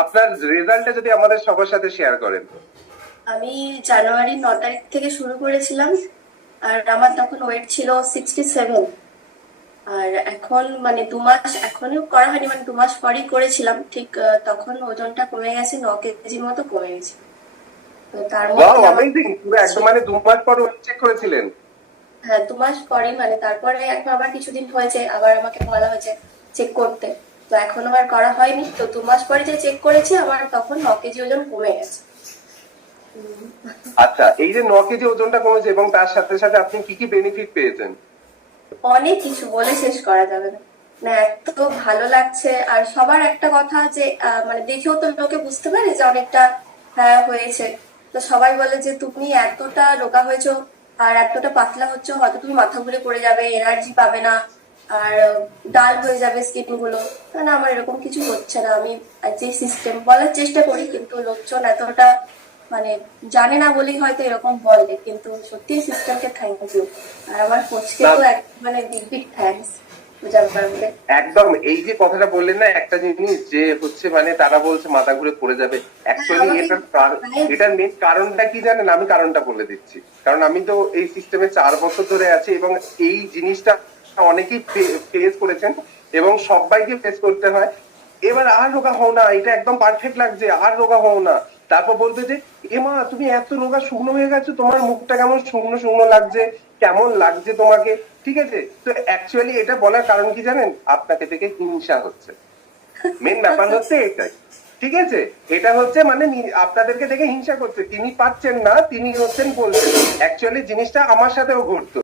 আপনার রেজাল্টটা যদি আমাদের সবার সাথে শেয়ার করেন। আমি জানুয়ারির 9 তারিখ থেকে শুরু করেছিলাম। আর আমার তখন ওয়েট ছিল 67। আর এখন মানে 2 মাস এখনো করা হয়নি, মানে 2 মাস পরই করেছিলাম ঠিক। তখন ওজনটা কমে গেছে, 9 কেজির মতো কমে গেছে। তো তার ওয়াও, মধ্যে আমার অ্যামেজিং! পুরো একদম মানে 2 মাস পর ওয়েট চেক করেছিলেন? হ্যাঁ, 2 মাস পরে, মানে তারপরে এখন আবার কিছুদিন হয়েছে, আবার আমাকে বলা হয়েছে চেক করতে। তো এখনো আর করা হয়নি। তো 2 মাস পরে যে চেক করেছি, আমার তখন 9 কেজি ওজন কমে গেছে। আচ্ছা, এই যে 9 কেজি ওজনটা কমেছে এবং তার সাথে সাথে আপনি কি কি বেনিফিট পেয়েছেন? অনেক কিছু বলে শেষ করা যাবে না। না, এত ভালো লাগছে। আর সবার একটা কথা যে মানে দেখেও তো লোকে বুঝতে পারে যে অনেকটা হ্যাঁ হয়েছে। তো সবাই বলে যে তুমি এতটা রোগা হয়েছো আর এতটা পাতলা হচ্ছে, হয়তো তুমি মাথা ঘুরে পড়ে যাবে, এনার্জি পাবে না, আর ডাল হয়ে যাবে স্কিন গুলো। না, আমার এরকম কিছু হচ্ছে না। আমি যে সিস্টেম বলার চেষ্টা করি, কিন্তু লোকজন এতটা মানে জানে না বলেই হয়তো এরকম বলে, কিন্তু সত্যি সিস্টেমকে থ্যাংক ইউ। আর আমার কোচকে না, তো মানে বিগ বিগ থ্যাঙ্কস বোঝার পারবে। একদম এই যে কথাটা বললেন না, একটা জিনিস যে হচ্ছে মানে তারা বলছে মাথা ঘুরে পড়ে যাবে। হ্যাঁ, অ্যাকচুয়ালি আমাকে এটার মেন কারণটা কি জানেন? আমি কারণটা বলে দিচ্ছি। কারণ আমি তো এই সিস্টেমে 4 বছর ধরে আছি এবং এই জিনিসটা অনেকেই ফেস করেছেন এবং সবাইকে ফেস করতে হয়। এবার আর রোগা হও না, এটা একদম পারফেক্ট লাগছে, আর রোগা হও না। তারপর বলবে যে এমা তুমি এত রোগা শুকনো হয়ে গেছো, তোমার মুখটা কেমন শুকনো শুকনো লাগছে, কেমন লাগছে তোমাকে। ঠিক আছে, তো অ্যাকচুয়ালি এটা বলার কারণ কি জানেন? আপনাকে দেখে হিংসা হচ্ছে। মেন ব্যাপার হচ্ছে এটাই। ঠিক আছে, এটা হচ্ছে মানে আপনাদেরকে দেখে হিংসা করছে, তিনি পাচ্ছেন না, তিনি হচ্ছেন বলছেন। অ্যাকচুয়ালি জিনিসটা আমার সাথেও ঘটতো।